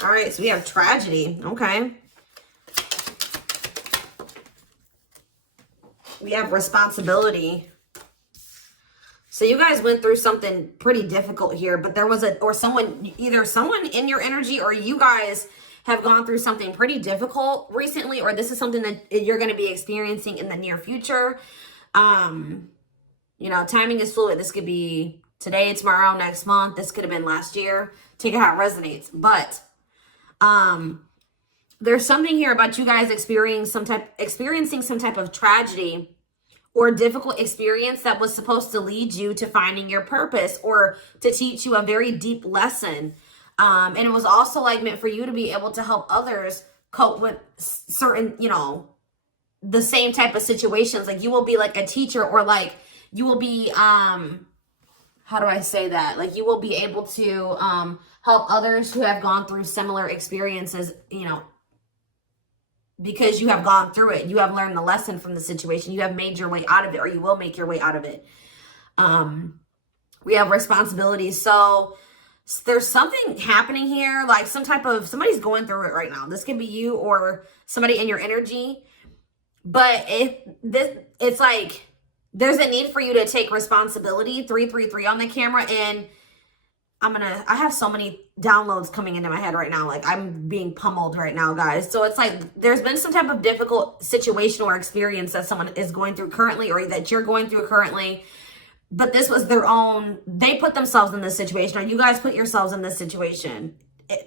All right, so we have tragedy. Okay. We have responsibility. So you guys went through something pretty difficult here, but there was either someone in your energy or you guys have gone through something pretty difficult recently, or this is something that you're going to be experiencing in the near future. You know, timing is fluid. This could be today, tomorrow, next month. This could have been last year. Take it how it resonates. But there's something here about you guys experiencing some type of tragedy or difficult experience that was supposed to lead you to finding your purpose or to teach you a very deep lesson. And it was also like meant for you to be able to help others cope with certain, you know, the same type of situations. Like you will be like a teacher, or like you will be, how do I say that? Like you will be able to help others who have gone through similar experiences, you know, because you have gone through it. You have learned the lesson from the situation. You have made your way out of it, or you will make your way out of it. We have responsibilities. So there's something happening here, like somebody's going through it right now. This can be you or somebody in your energy. But it's like there's a need for you to take responsibility. 333 on the camera, and I have so many downloads coming into my head right now. Like I'm being pummeled right now, guys. So it's like there's been some type of difficult situation or experience that someone is going through currently, or that you're going through currently. But this was their own, they put themselves in this situation, or you guys put yourselves in this situation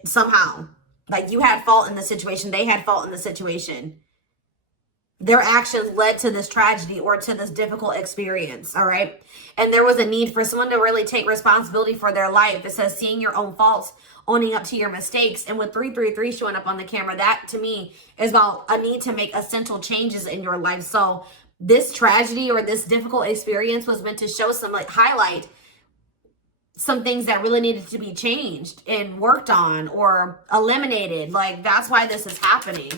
somehow. Like you had fault in the situation. They had fault in the situation. Their actions led to this tragedy or to this difficult experience, all right? And there was a need for someone to really take responsibility for their life. It says seeing your own faults, owning up to your mistakes. And with 333 showing up on the camera, that to me is about a need to make essential changes in your life. So this tragedy or this difficult experience was meant to show some, like, highlight some things that really needed to be changed and worked on or eliminated. Like, that's why this is happening,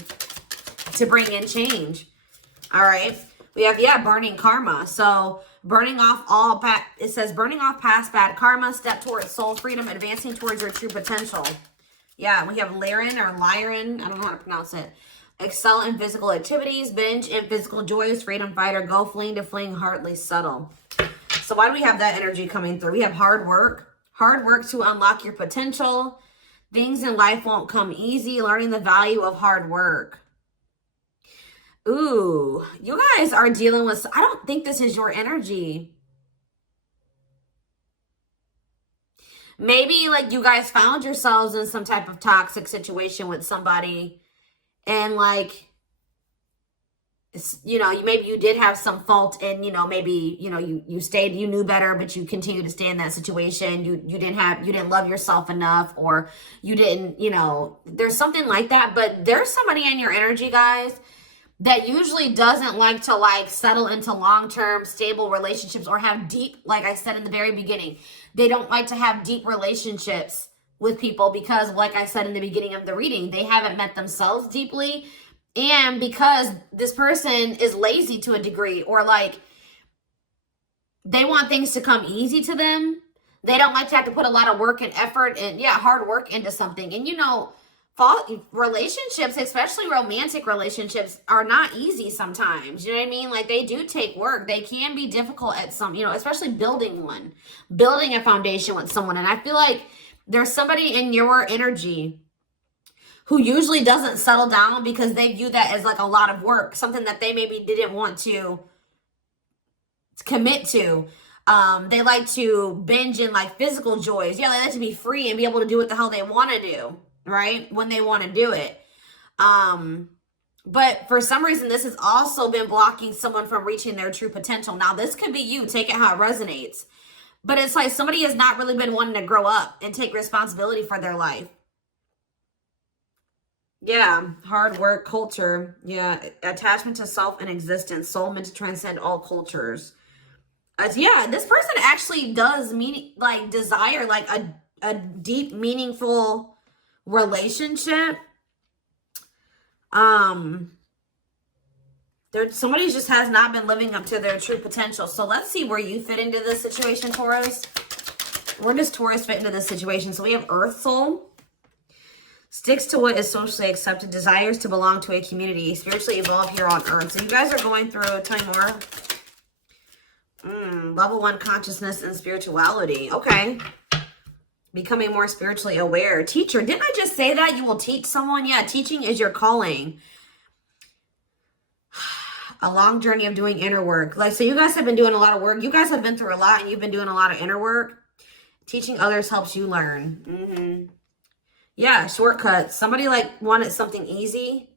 to bring in change. All right. We have, burning karma. So burning off it says burning off past bad karma, step towards soul freedom, advancing towards your true potential. Yeah, we have Lyran or Lyran. I don't know how to pronounce it. Excel in physical activities, binge in physical joys, freedom fighter, go fling to fling, heartily subtle. So why do we have that energy coming through? We have hard work to unlock your potential. Things in life won't come easy, learning the value of hard work. Ooh, you guys are dealing with, I don't think this is your energy. Maybe like you guys found yourselves in some type of toxic situation with somebody, and like, you know, maybe you did have some fault, and, you know, maybe, you know, you stayed, you knew better, but you continue to stay in that situation. You didn't love yourself enough, or you didn't, you know, there's something like that. But there's somebody in your energy, guys, that usually doesn't like to like settle into long-term stable relationships or have deep, like I said in the very beginning, they don't like to have deep relationships with people because, like I said in the beginning of the reading, they haven't met themselves deeply, and because this person is lazy to a degree, or like they want things to come easy to them. They don't like to have to put a lot of work and effort and hard work into something. And, you know, relationships, especially romantic relationships, are not easy sometimes. You know what I mean? Like, they do take work. They can be difficult at some, you know, especially building a foundation with someone. And I feel like there's somebody in your energy who usually doesn't settle down because they view that as like a lot of work, something that they maybe didn't want to commit to. They like to binge in like physical joys. Yeah, they like to be free and be able to do what the hell they want to do, right? When they want to do it. But for some reason, this has also been blocking someone from reaching their true potential. Now, this could be you. Take it how it resonates. But it's like somebody has not really been wanting to grow up and take responsibility for their life. Yeah, hard work, culture. Yeah, attachment to self and existence. Soul meant to transcend all cultures. Yeah, this person actually does desire like a deep, meaningful relationship. Somebody just has not been living up to their true potential. So let's see where you fit into this situation, Taurus. Where does Taurus fit into this situation? So we have Earth Soul. Sticks to what is socially accepted. Desires to belong to a community. Spiritually evolve here on earth. So you guys are going through, tell me more. Level 1 consciousness and spirituality. Okay. Becoming more spiritually aware. Teacher. Didn't I just say that? You will teach someone? Yeah, teaching is your calling. A long journey of doing inner work. Like, so you guys have been doing a lot of work. You guys have been through a lot and you've been doing a lot of inner work. Teaching others helps you learn. Yeah, shortcuts. Somebody like wanted something easy.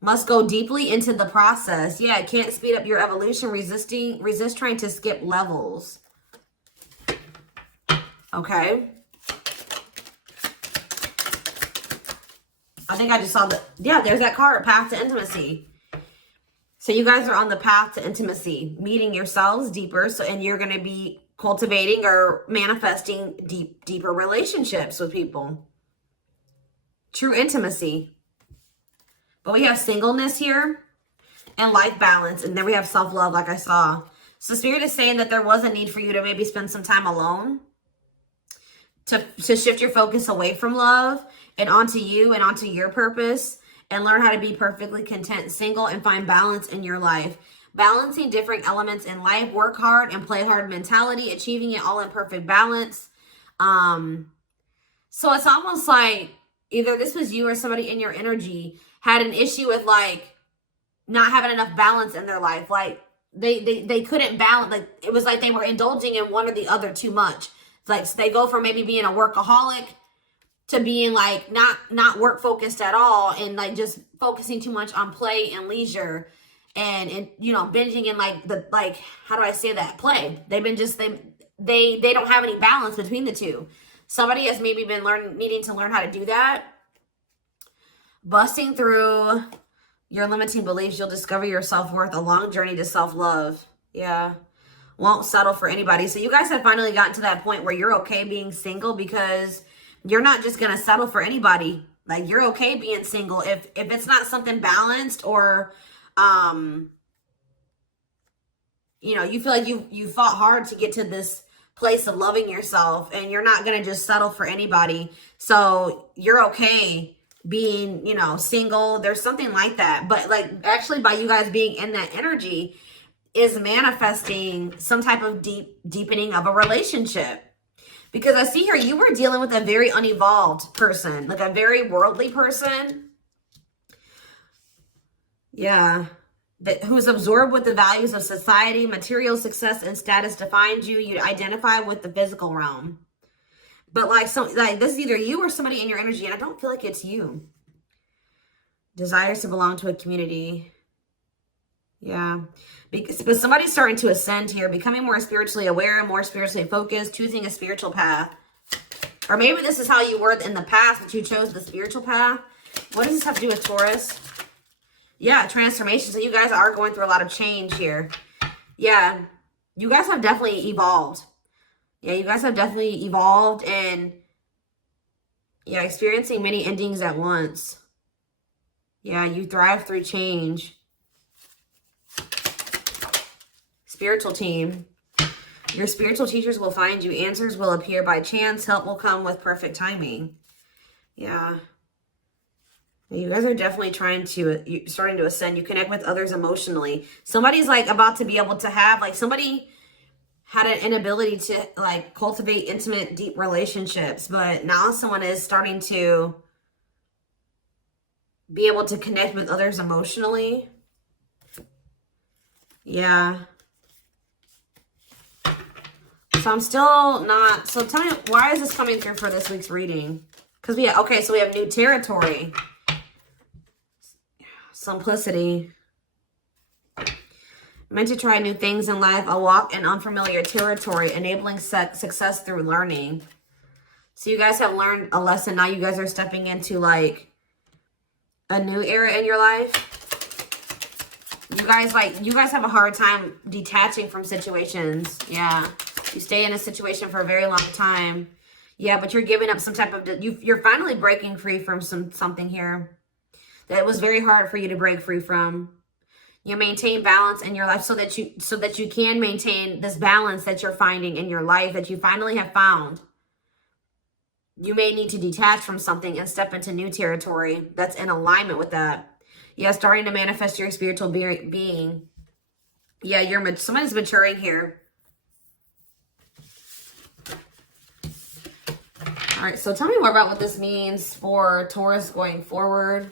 Must go deeply into the process. Yeah, it can't speed up your evolution. Resist trying to skip levels. Okay. I think I just saw the, yeah, there's that card, path to intimacy. So you guys are on the path to intimacy, meeting yourselves deeper. So, and you're going to be cultivating or manifesting deeper relationships with people. True intimacy. But we have singleness here and life balance. And then we have self-love, like I saw. So Spirit is saying that there was a need for you to maybe spend some time alone. To shift your focus away from love and onto you and onto your purpose. And learn how to be perfectly content, single, and find balance in your life. Balancing different elements in life. Work hard and play hard mentality. Achieving it all in perfect balance. So it's almost like either this was you or somebody in your energy had an issue with like not having enough balance in their life. Like they couldn't balance. Like it was like they were indulging in one or the other too much. It's like so they go from maybe being a workaholic to being like not work focused at all and like just focusing too much on play and leisure and you know binging in like the like how do I say that play. They've been just they don't have any balance between the two. Somebody has maybe been needing to learn how to do that. Busting through your limiting beliefs, you'll discover your self-worth, a long journey to self-love. Yeah. Won't settle for anybody. So you guys have finally gotten to that point where you're okay being single because you're not just going to settle for anybody. Like you're okay being single. If it's not something balanced or, you know, you feel like you fought hard to get to this place of loving yourself and you're not going to just settle for anybody. So you're okay being, you know, single. There's something like that. But like actually by you guys being in that energy is manifesting some type of deepening of a relationship. Because I see here, you were dealing with a very unevolved person, like a very worldly person. Yeah. Who's absorbed with the values of society, material success, and status defined you. You identify with the physical realm. But like this is either you or somebody in your energy, and I don't feel like it's you. Desires to belong to a community. Yeah. But somebody's starting to ascend here, becoming more spiritually aware, more spiritually focused, choosing a spiritual path. Or maybe this is how you were in the past, but you chose the spiritual path. What does this have to do with Taurus? Yeah, transformation. So you guys are going through a lot of change here. Yeah, you guys have definitely evolved. Yeah, you guys have definitely evolved and, yeah, experiencing many endings at once. Yeah, you thrive through change. Spiritual team. Your spiritual teachers will find you. Answers will appear by chance. Help will come with perfect timing. Yeah. You guys are definitely starting to ascend. You connect with others emotionally. Somebody's like about to be able to have, like somebody had an inability to like cultivate intimate, deep relationships. But now someone is starting to be able to connect with others emotionally. Yeah. So I'm still not, so tell me, why is this coming through for this week's reading? Because so we have new territory. Simplicity. Meant to try new things in life. A walk in unfamiliar territory, enabling success through learning. So you guys have learned a lesson. Now you guys are stepping into like a new era in your life. You guys have a hard time detaching from situations. Yeah. You stay in a situation for a very long time. Yeah, but you're giving up some type of, you're finally breaking free from something here that it was very hard for you to break free from. You maintain balance in your life so that you can maintain this balance that you're finding in your life, that you finally have found. You may need to detach from something and step into new territory that's in alignment with that. Yeah, starting to manifest your spiritual being. Yeah, somebody's maturing here. All right, so tell me more about what this means for Taurus going forward.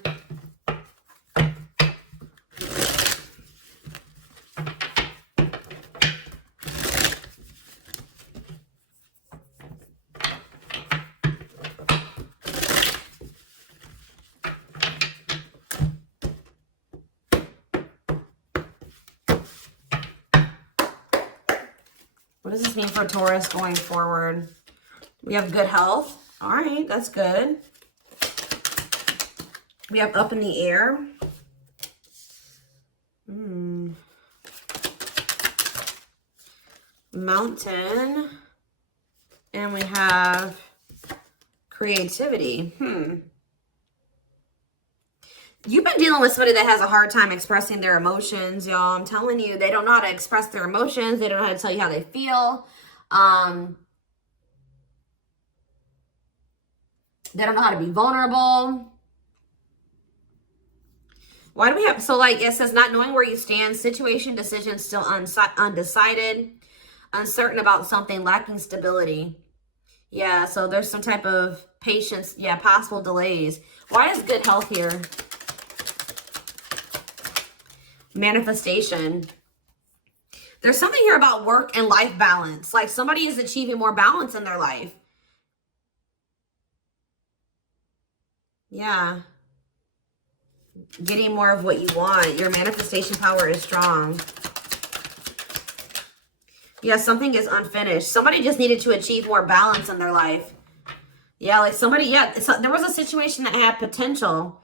What does this mean for Taurus going forward? We have good health. All right, that's good. We have up in the air. Mountain. And we have creativity. You've been dealing with somebody that has a hard time expressing their emotions, y'all. I'm telling you, they don't know how to express their emotions. They don't know how to tell you how they feel. They don't know how to be vulnerable. Why do we have, so like it says, not knowing where you stand, situation, decision, still undecided, uncertain about something, lacking stability. Yeah, so there's some type of patience. Yeah, possible delays. Why is good health here? Manifestation. There's something here about work and life balance. Like somebody is achieving more balance in their life. Yeah. Getting more of what you want. Your manifestation power is strong. Yeah, something is unfinished. Somebody just needed to achieve more balance in their life. Yeah, like somebody, yeah, there was a situation that had potential.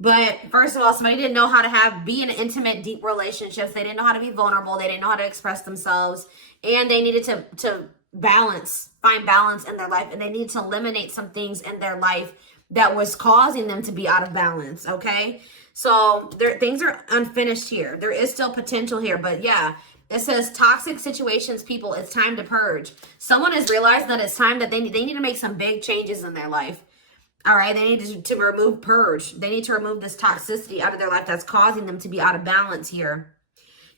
But first of all, somebody didn't know how to be in intimate, deep relationships. They didn't know how to be vulnerable. They didn't know how to express themselves. And they needed to find balance in their life. And they needed to eliminate some things in their life that was causing them to be out of balance, okay? So things are unfinished here. There is still potential here. But yeah, it says toxic situations, people, it's time to purge. Someone has realized that it's time that they need to make some big changes in their life. All right, they need to purge. They need to remove this toxicity out of their life that's causing them to be out of balance here.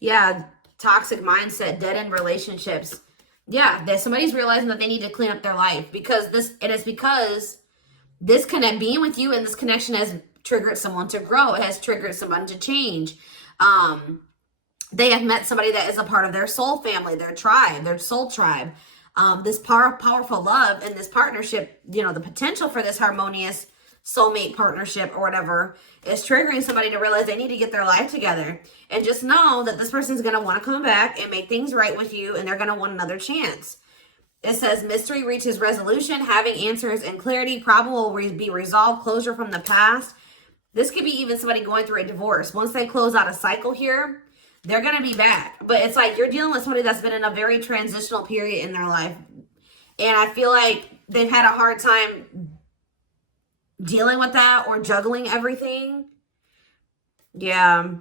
Yeah, toxic mindset, dead-end relationships. Yeah, somebody's realizing that they need to clean up their life because this being with you and this connection has triggered someone to grow. It has triggered someone to change. They have met somebody that is a part of their soul family, their tribe, their soul tribe. This powerful love and this partnership, you know, the potential for this harmonious soulmate partnership or whatever is triggering somebody to realize they need to get their life together. And just know that this person's going to want to come back and make things right with you, and they're going to want another chance. It says mystery reaches resolution, having answers and clarity, problem will be resolved, closure from the past. This could be even somebody going through a divorce. Once they close out a cycle here, they're going to be back. But it's like you're dealing with somebody that's been in a very transitional period in their life. And I feel like they've had a hard time dealing with that or juggling everything. Yeah.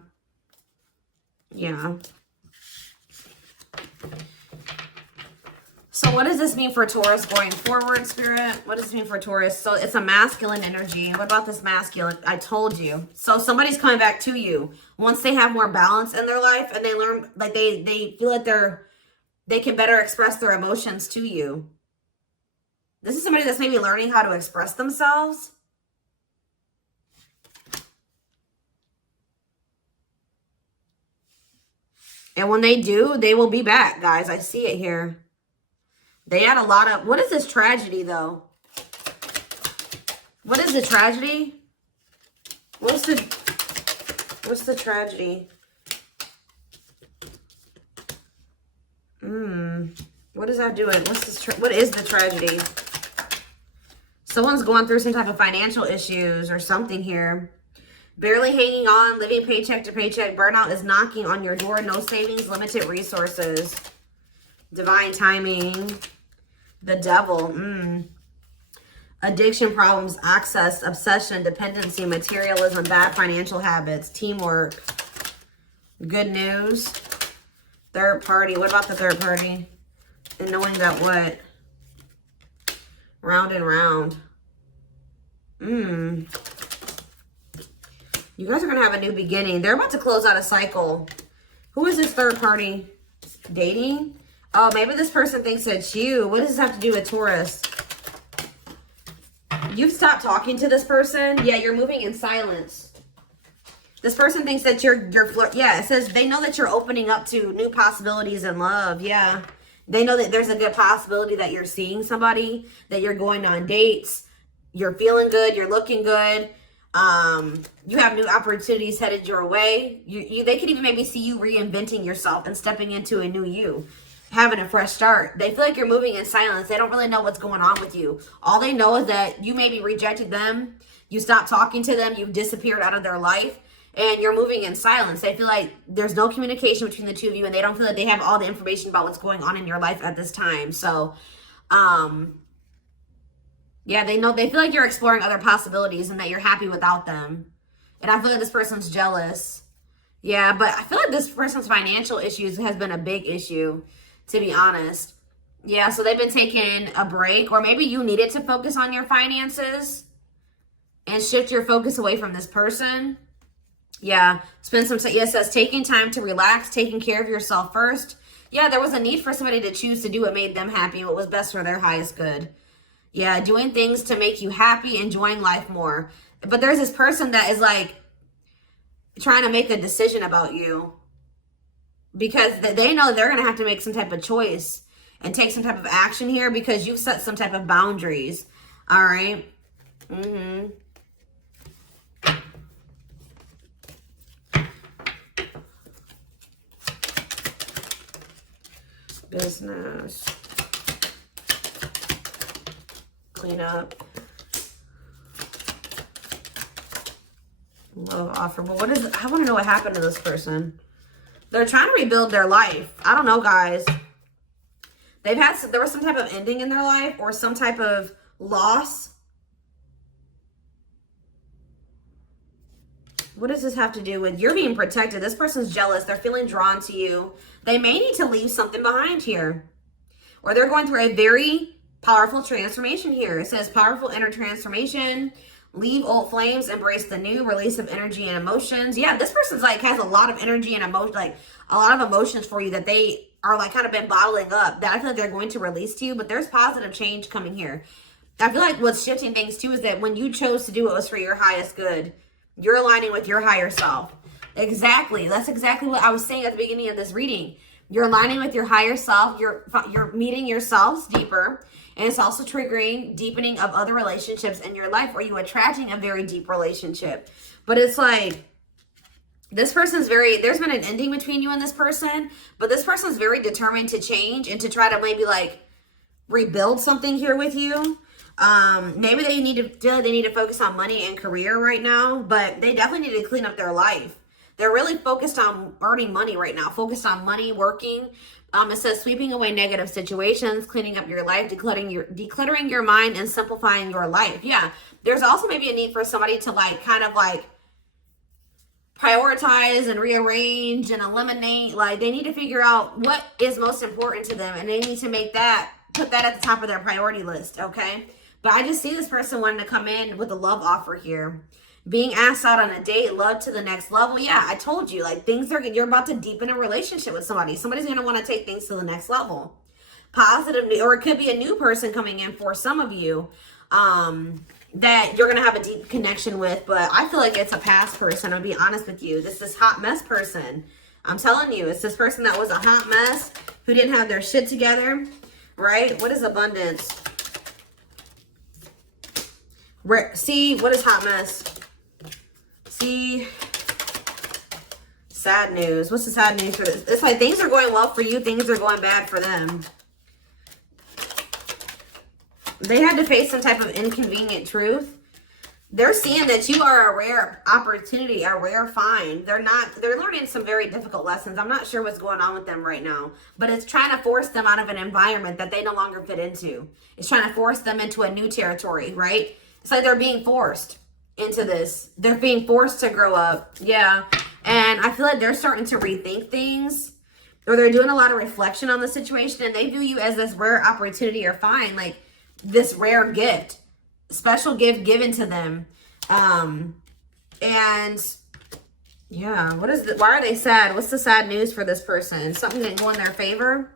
Yeah. So what does this mean for Taurus going forward, Spirit? What does this mean for Taurus? So it's a masculine energy. What about this masculine? I told you. So somebody's coming back to you once they have more balance in their life and they learn, like they feel like they can better express their emotions to you. This is somebody that's maybe learning how to express themselves. And when they do, they will be back, guys. I see it here. They had a lot of... What is this tragedy, though? What is the tragedy? What's the tragedy? What is that doing? What is the tragedy? Someone's going through some type of financial issues or something here. Barely hanging on, living paycheck to paycheck. Burnout is knocking on your door. No savings, limited resources. Divine timing. The devil. Addiction problems, access, obsession, dependency, materialism, bad financial habits, teamwork. Good news. Third party. What about the third party? And knowing that what? Round and round. You guys are going to have a new beginning. They're about to close out a cycle. Who is this third party? Dating? Oh, maybe this person thinks it's you. What does this have to do with Taurus? You've stopped talking to this person. Yeah, you're moving in silence. This person thinks that you're yeah, it says they know that you're opening up to new possibilities in love. Yeah. They know that there's a good possibility that you're seeing somebody, that you're going on dates, you're feeling good, you're looking good. You have new opportunities headed your way. They could even maybe see you reinventing yourself and stepping into a new you, having a fresh start. They feel like you're moving in silence. They don't really know what's going on with you. All they know is that you maybe rejected them, you stopped talking to them, you've disappeared out of their life, and you're moving in silence. They feel like there's no communication between the two of you, and they don't feel like they have all the information about what's going on in your life at this time. So, yeah, they feel like you're exploring other possibilities and that you're happy without them. And I feel like this person's jealous. Yeah, but I feel like this person's financial issues has been a big issue, to be honest. Yeah, so they've been taking a break, or maybe you needed to focus on your finances and shift your focus away from this person. Yeah, spend some time. Yeah, it says taking time to relax, taking care of yourself first. Yeah, there was a need for somebody to choose to do what made them happy, what was best for their highest good. Yeah, doing things to make you happy, enjoying life more. But there's this person that is like trying to make a decision about you because they know they're going to have to make some type of choice and take some type of action here because you've set some type of boundaries. All right. Business. Clean up. Love offer. But what is it? I want to know what happened to this person. They're trying to rebuild their life. I don't know, guys. There was some type of ending in their life or some type of loss. What does this have to do with? You're being protected. This person's jealous. They're feeling drawn to you. They may need to leave something behind here. Or they're going through a very powerful transformation here. It says powerful inner transformation. Leave old flames, embrace the new, release of energy and emotions. Yeah, this person's like has a lot of energy and emotion, like a lot of emotions for you that they are like kind of been bottling up that I feel like they're going to release to you, but there's positive change coming here. I feel like what's shifting things too is that when you chose to do what was for your highest good, you're aligning with your higher self. Exactly. That's exactly what I was saying at the beginning of this reading. You're aligning with your higher self. You're meeting yourselves deeper. And it's also triggering deepening of other relationships in your life, or you attracting a very deep relationship. But it's like, this person's there's been an ending between you and this person, but this person's very determined to change and to try to maybe like rebuild something here with you. Maybe they need to focus on money and career right now, but they definitely need to clean up their life. They're really focused on earning money right now, focused on money, working. It says sweeping away negative situations, cleaning up your life, decluttering your mind, and simplifying your life. Yeah, there's also maybe a need for somebody to like kind of like prioritize and rearrange and eliminate. Like they need to figure out what is most important to them, and they need to put that at the top of their priority list. Okay, but I just see this person wanting to come in with a love offer here. Being asked out on a date, love to the next level. Yeah, I told you, like you're about to deepen a relationship with somebody. Somebody's going to want to take things to the next level. Positive, or it could be a new person coming in for some of you that you're going to have a deep connection with. But I feel like it's a past person. I'll be honest with you. This is hot mess person. I'm telling you, it's this person that was a hot mess who didn't have their shit together, right? What is abundance? See, what is hot mess? See, sad news. What's the sad news for this? It's like things are going well for you. Things are going bad for them. They had to face some type of inconvenient truth. They're seeing that you are a rare opportunity, a rare find. They're learning some very difficult lessons. I'm not sure what's going on with them right now, but it's trying to force them out of an environment that they no longer fit into. It's trying to force them into a new territory, right? It's like they're being forced into this. They're being forced to grow up. Yeah. And I feel like they're starting to rethink things, or they're doing a lot of reflection on the situation, and they view you as this rare opportunity or find. Like this rare gift, special gift given to them. And yeah, what is it? Why are they sad? What's the sad news for this person? Something didn't go in their favor?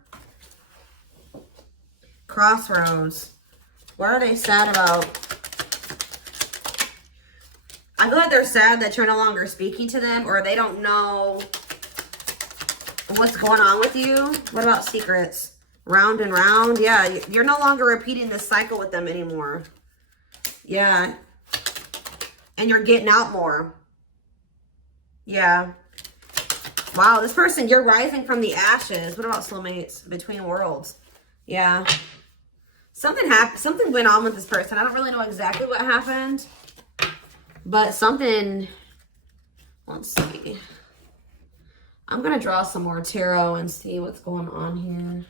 Crossroads. What are they sad about? I feel like they're sad that you're no longer speaking to them, or they don't know what's going on with you. What about secrets? Round and round. Yeah, you're no longer repeating this cycle with them anymore. Yeah. And you're getting out more. Yeah. Wow, this person, you're rising from the ashes. What about soulmates? Between worlds. Yeah. Something happened. Something went on with this person. I don't really know exactly what happened. But something, let's see. I'm going to draw some more tarot and see what's going on here.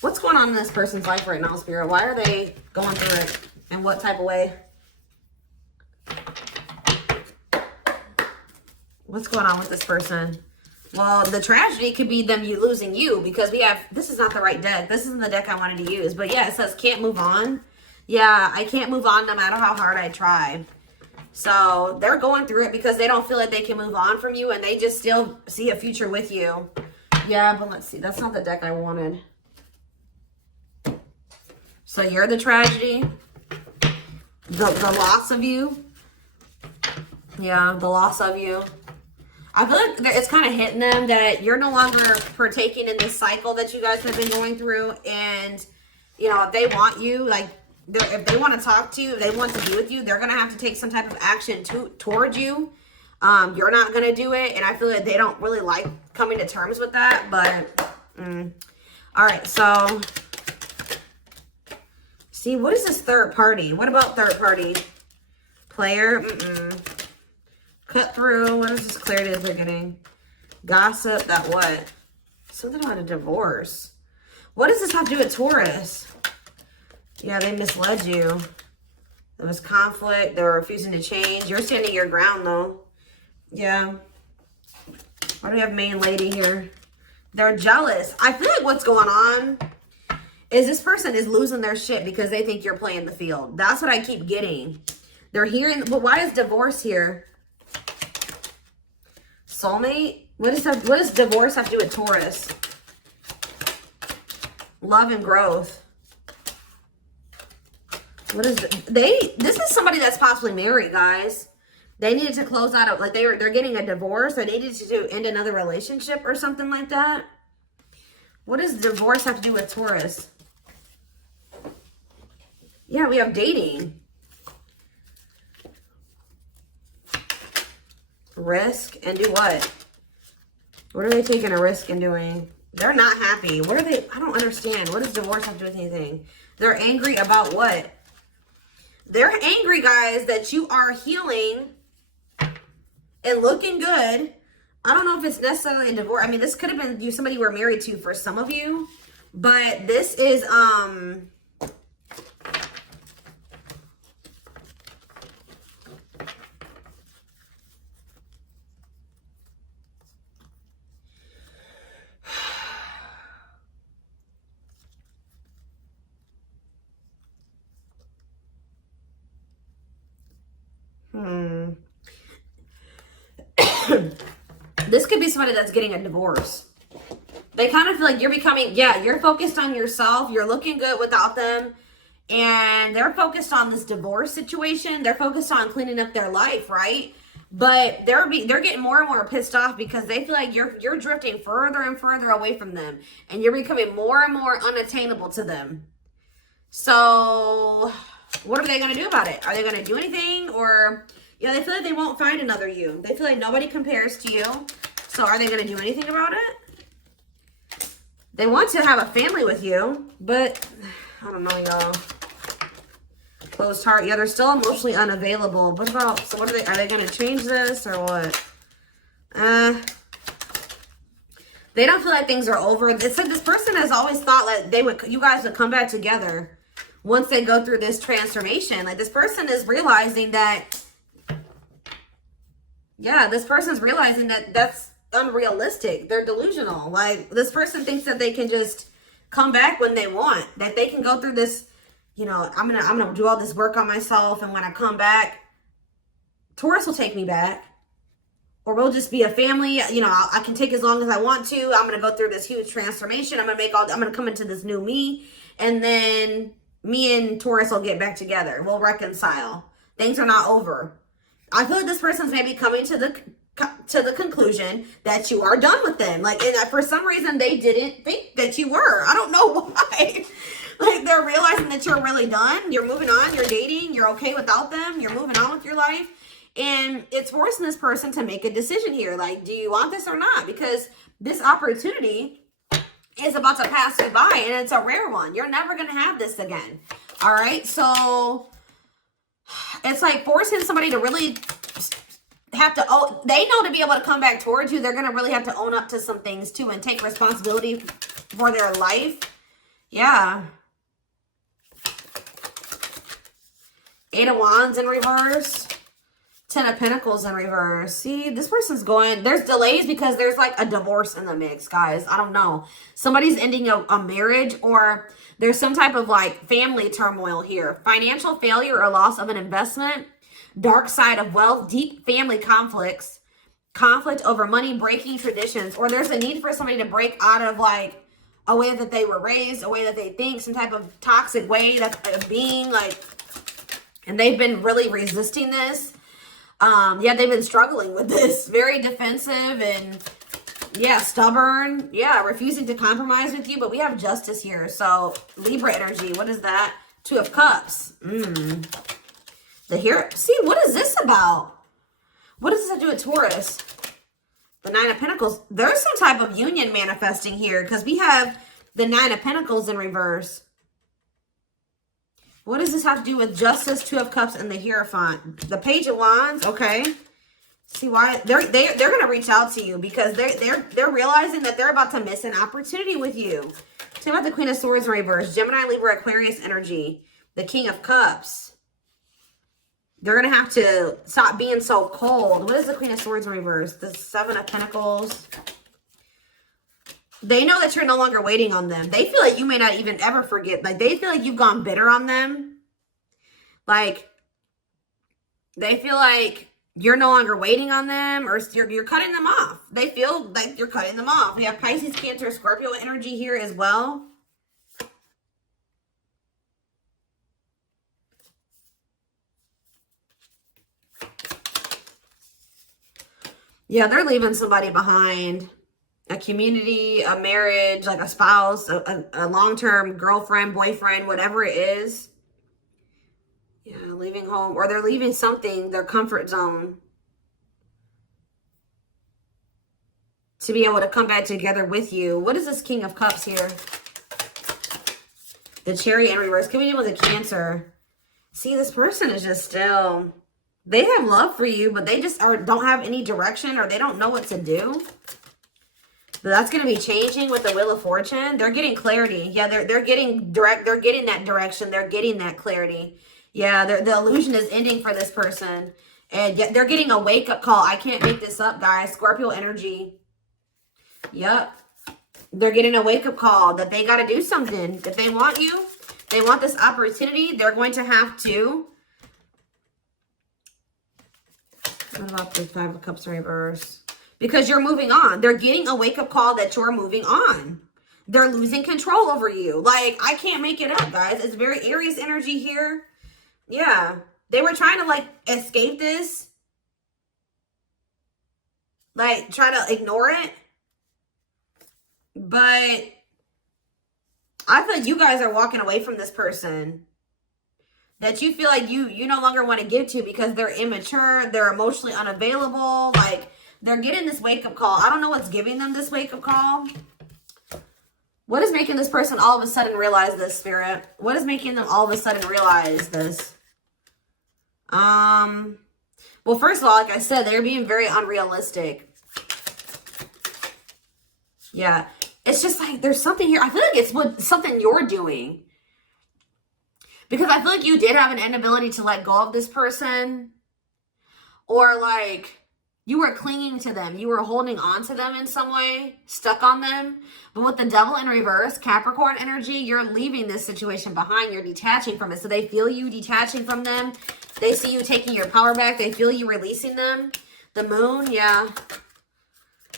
What's going on in this person's life right now, Spirit? Why are they going through it? In what type of way? What's going on with this person? Well, the tragedy could be them losing you, because we have, this is not the right deck. This isn't the deck I wanted to use. But yeah, it says can't move on. Yeah, I can't move on no matter how hard I try. So they're going through it because they don't feel like they can move on from you, and they just still see a future with you. Yeah, but let's see. That's not the deck I wanted. So you're the tragedy. The loss of you. Yeah, the loss of you. I feel like it's kind of hitting them that you're no longer partaking in this cycle that you guys have been going through. And, you know, if they want you, like, if they want to talk to you, if they want to be with you, they're going to have to take some type of action towards you. You're not going to do it. And I feel like they don't really like coming to terms with that. But, all right, so, see, what is this third party? What about third party? Player? Cut through. What is this clarity that they're getting? Gossip. That what? Something about a divorce. What does this have to do with Taurus? Yeah, they misled you. There was conflict. They were refusing to change. You're standing your ground, though. Yeah. Why do we have main lady here? They're jealous. I feel like what's going on is this person is losing their shit because they think you're playing the field. That's what I keep getting. They're hearing, but why is divorce here? Soulmate? What does divorce have to do with Taurus? Love and growth. What is this is somebody that's possibly married, guys. They needed to close out, like they're getting a divorce, or they needed to end another relationship or something like that. What does divorce have to do with Taurus? Yeah, we have dating. Risk and do what? What are they taking a risk and doing? They're not happy. What are they? I don't understand. What does divorce have to do with anything? They're angry about what? They're angry, guys, that you are healing and looking good. I don't know if it's necessarily a divorce. I mean, this could have been somebody you were married to for some of you, but this is this could be somebody that's getting a divorce. They kind of feel like you're becoming, yeah, you're focused on yourself. You're looking good without them. And they're focused on this divorce situation. They're focused on cleaning up their life, right? But they're getting more and more pissed off because they feel like you're drifting further and further away from them. And you're becoming more and more unattainable to them. So what are they going to do about it? Are they going to do anything? Or, yeah, they feel like they won't find another you. They feel like nobody compares to you. So are they going to do anything about it? They want to have a family with you, but I don't know, y'all. Closed heart. Yeah, they're still emotionally unavailable. What about, so what are they going to change this or what? They don't feel like things are over. It's like this person has always thought like you guys would come back together once they go through this transformation. Like this person is realizing that Yeah, this person's realizing that that's unrealistic. They're delusional. Like, this person thinks that they can just come back when they want, that they can go through this, you know, I'm gonna do all this work on myself, and when I come back, Taurus will take me back. Or we'll just be a family. You know, I can take as long as I want to. I'm gonna go through this huge transformation. I'm gonna come into this new me, and then me and Taurus will get back together. We'll reconcile. Things are not over. I feel like this person's maybe coming to the conclusion that you are done with them. Like, and for some reason, they didn't think that you were. I don't know why. Like, they're realizing that you're really done. You're moving on. You're dating. You're okay without them. You're moving on with your life. And it's forcing this person to make a decision here. Like, do you want this or not? Because this opportunity is about to pass you by, and it's a rare one. You're never going to have this again. All right. So it's like forcing somebody to really have to, they know to be able to come back towards you, they're going to really have to own up to some things too and take responsibility for their life. Yeah. 8 of Wands in reverse. 10 of Pentacles in reverse. See, this person's going, there's delays because there's like a divorce in the mix, guys. I don't know. Somebody's ending a marriage, or there's some type of like family turmoil here. Financial failure or loss of an investment. Dark side of wealth. Deep family conflicts. Conflict over money, breaking traditions. Or there's a need for somebody to break out of like a way that they were raised, a way that they think, some type of toxic way of being, like, and they've been really resisting this. Yeah, they've been struggling with this. Very defensive and, yeah, stubborn. Yeah, refusing to compromise with you. But we have Justice here. So, Libra energy. What is that? 2 of Cups. The here. See, what is this about? What does this have to do with Taurus? The 9 of Pentacles. There's some type of union manifesting here, because we have the 9 of Pentacles in reverse. What does this have to do with Justice, 2 of Cups, and the Hierophant? The Page of Wands, okay. See why they're gonna reach out to you, because they're realizing that they're about to miss an opportunity with you. Tell me about the Queen of Swords in reverse, Gemini, Libra, Aquarius energy, the King of Cups. They're gonna have to stop being so cold. What is the Queen of Swords in reverse? The 7 of Pentacles. They know that you're no longer waiting on them. They feel like you may not even ever forget. Like, they feel like you've gone bitter on them. Like, they feel like you're no longer waiting on them, or you're cutting them off. They feel like you're cutting them off. We have Pisces, Cancer, Scorpio energy here as well. Yeah, they're leaving somebody behind. A community, a marriage, like a spouse, a long-term girlfriend, boyfriend, whatever it is. Yeah, leaving home. Or they're leaving something, their comfort zone, to be able to come back together with you. What is this King of Cups here? The Chariot in reverse. Can we deal with a Cancer? See, this person is just still, they have love for you, but they just don't have any direction, or they don't know what to do. But that's going to be changing with the Wheel of Fortune. They're getting clarity. Yeah, they're getting direct. They're getting that direction. They're getting that clarity. Yeah, the illusion is ending for this person. And they're getting a wake-up call. I can't make this up, guys. Scorpio energy. Yep. They're getting a wake-up call that they got to do something. If they want you, they want this opportunity, they're going to have to. What about the 5 of Cups in reverse? Because you're moving on. They're getting a wake-up call that you're moving on. They're losing control over you. Like, I can't make it up, guys. It's very Aries energy here. Yeah. They were trying to, like, escape this. Like, try to ignore it. But I feel like you guys are walking away from this person that you feel like you no longer want to give to, because they're immature. They're emotionally unavailable. Like, they're getting this wake-up call. I don't know what's giving them this wake-up call. What is making this person all of a sudden realize this, Spirit? What is making them all of a sudden realize this? Well, first of all, like I said, they're being very unrealistic. Yeah. It's just like there's something here. I feel like it's something you're doing. Because I feel like you did have an inability to let go of this person. Or like, You were clinging to them. You were holding on to them in some way, stuck on them. But with the devil in reverse, Capricorn energy, you're leaving this situation behind. You're detaching from it. So they feel you detaching from them. They see you taking your power back. They feel you releasing them. The moon, yeah.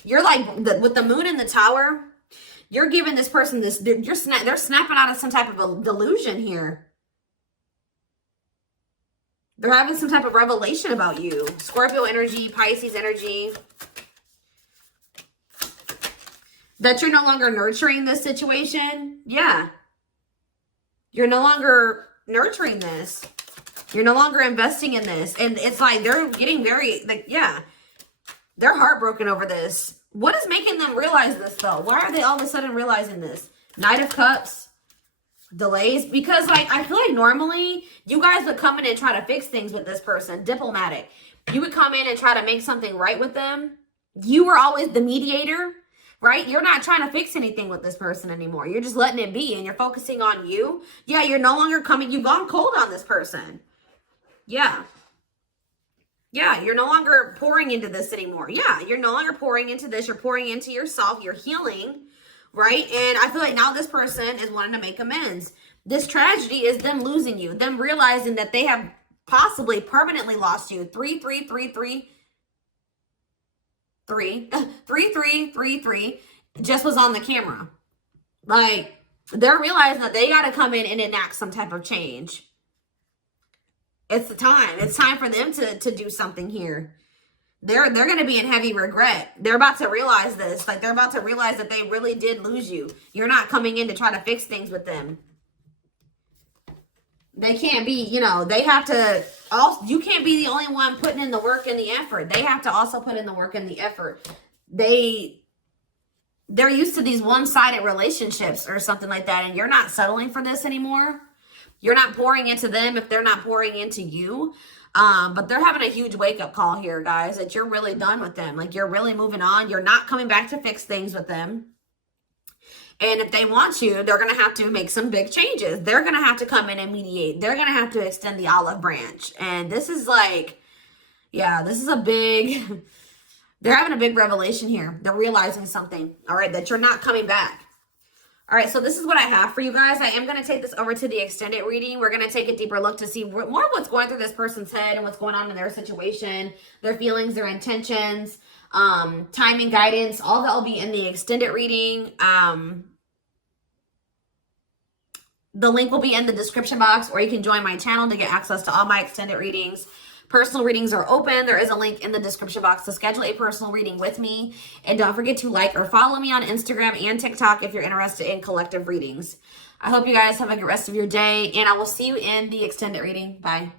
You're like, with the moon in the tower, you're giving this person this, they're snapping out of some type of a delusion here. They're having some type of revelation about you. Scorpio energy, Pisces energy. That you're no longer nurturing this situation. Yeah. You're no longer nurturing this. You're no longer investing in this. And it's like they're getting very, like, yeah. They're heartbroken over this. What is making them realize this, though? Why are they all of a sudden realizing this? Knight of Cups. Delays, because like I feel like normally you guys would come in and try to fix things with this person. Diplomatic. You would come in and try to make something right with them. You were always the mediator, right? You're not trying to fix anything with this person anymore. You're just letting it be and you're focusing on you. Yeah, you're no longer coming. You've gone cold on this person. Yeah. Yeah, you're no longer pouring into this anymore. Yeah, you're no longer pouring into this. You're pouring into yourself. You're healing. Right? And I feel like now this person is wanting to make amends. This tragedy is them losing you. Them realizing that they have possibly permanently lost you. 3, 3, 3, 3. 3. 3, 3, 3, 3. Just was on the camera. Like, they're realizing that they got to come in and enact some type of change. It's the time. It's time for them to do something here. They're going to be in heavy regret. They're about to realize this. Like, they're about to realize that they really did lose you. You're not coming in to try to fix things with them. They can't be, you know, they have to, also, you can't be the only one putting in the work and the effort. They have to also put in the work and the effort. They're used to these one-sided relationships or something like that, and you're not settling for this anymore. You're not pouring into them if they're not pouring into you. But they're having a huge wake-up call here, guys, that you're really done with them. Like, you're really moving on. You're not coming back to fix things with them. And if they want you, they're going to have to make some big changes. They're going to have to come in and mediate. They're going to have to extend the olive branch. And this is like, yeah, this is a big, they're having a big revelation here. They're realizing something, all right, that you're not coming back. All right, so this is what I have for you guys. I am going to take this over to the extended reading. We're going to take a deeper look to see more of what's going through this person's head and what's going on in their situation, their feelings, their intentions, timing, guidance. All that will be in the extended reading. The link will be in the description box, or you can join my channel to get access to all my extended readings. Personal readings are open. There is a link in the description box to schedule a personal reading with me. And don't forget to like or follow me on Instagram and TikTok if you're interested in collective readings. I hope you guys have a good rest of your day, and I will see you in the extended reading. Bye.